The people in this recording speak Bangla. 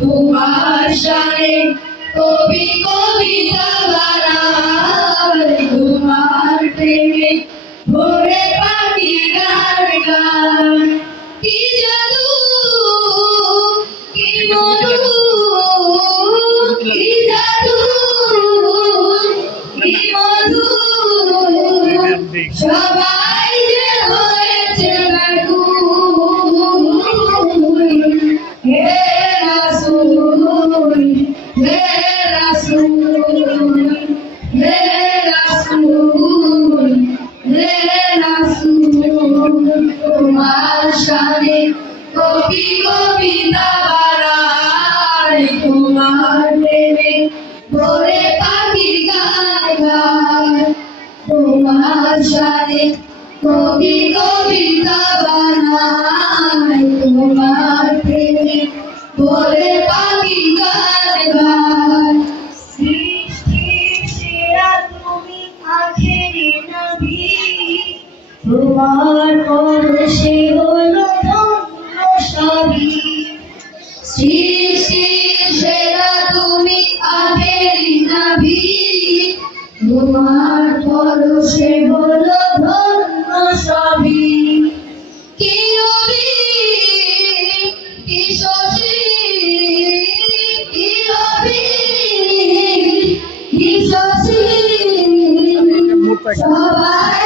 তোমার শানে কবি কবিতা বানাই, তোমার প্রেমে ভোরে পাখি গান গায়। কি জাদু কি মধু, কি জাদু কি মধু, সবাই যে হয়েছে ব্যাকুল। হে রাসূল, হে রাসূল, হে রাসূল, হে রাসূল, তোমার শানে কবি কবিতা বানাই, তোমার প্রেমে ভোরে পাখি গান গায়। তোমার শানে কবি কবিতা বানাই, তোমার প্রেমে ভোরে পাখি গান গায়। সৃষ্টির সেরা তুমি, আখেরি নবী, তোমার পরশে হলো ধন্য সবই। সৃষ্টির সেরা তুমি, আখেরি নবী, তোমার পরশে হলো ধন্য সবই। কি নবী কি শশী, কি নবী কি শশী, সবাই